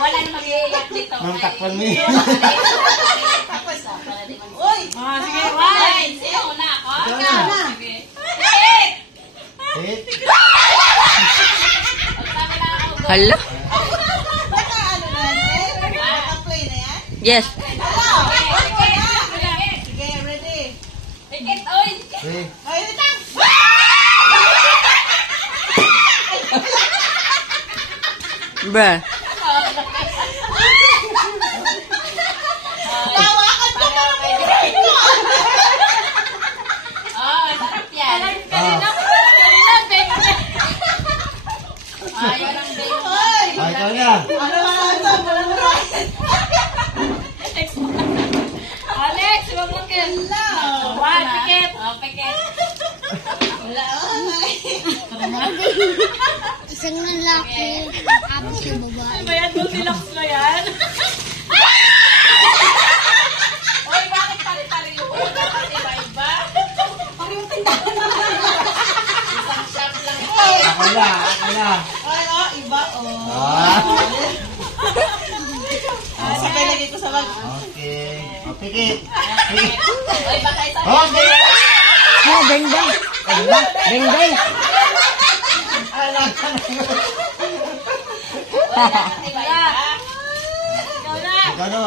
Wala na mag-iiyak dito. Nang takpan mo yun. Tapos uy! Sige, wine! Sino una ako? Ikaw na. Sige. Hit! Hit. Hala? Ano na yan? Naka-play na yan? Yes. Sige, ready? Hit, oy! Hey. Ay, ito lang! Bruh. Tawakan ko na Oh, sarap yan. Ayaw lang din. Hoy! Ah, ikaw na. Ano na ito? Alex, huwag mo kayo. One, pikit. Oh, pikit. Wala. Isang lalaki. Apat na babae. Bayan mo si Lux na yan. Oy, bakit pari-pari yung una? Iba-iba. Parang tindahan na. Isang shop lang ito. Ako na. Ako na. Ay, oh, iba, oh. Sabay lagay ko sa bag. Okay. O, pikit. Pikit. Oy, baka isa. Okay. Oh, beng beng. Beng beng. Iba-iba. Ikaw na. Ikaw na.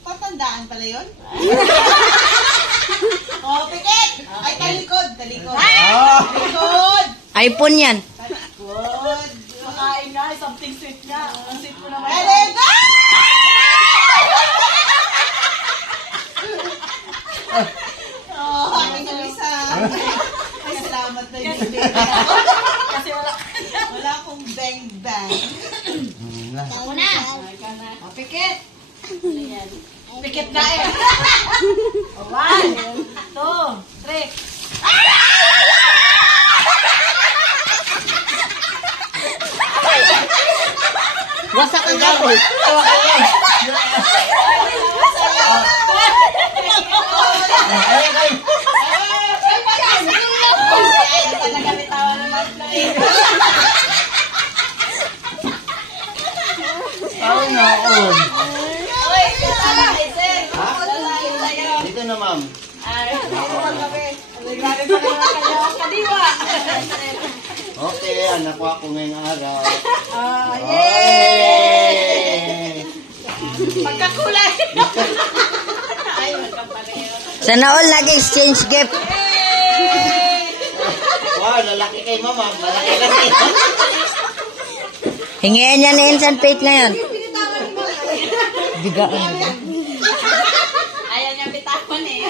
Patandaan pala yun? Oh, pikit! Ay, talikod, talikod. Oh. Talikod! iPhone yan. Talikod. Makain na, something sweet na. Ang sweet mo naman. Talikod! Oh, aking isa. Ay, salamat na yun. Kasi wala. Wala akong bang-bang. Ako na. Ikaw na. Oh, pikit! Pikit na eh. 1, 2, 3. Wasak ang gawin. Talaga bitawa naman na eh. Ako na. On. Oy, tama Hazel. Dito na, ma'am. Ay, nakuha kami. Grabe pa naman kanyang kaliwa. Okay, anak ko ako ngayong araw. Yay! Pagkakulay. Ay, magkapareho. Sana all nag-exchange gift. Wow, lalaki kay mama. Malaki kasi. Hingiin niya na instant plate na yan. Bigaan. Ayaw niya bitawan eh.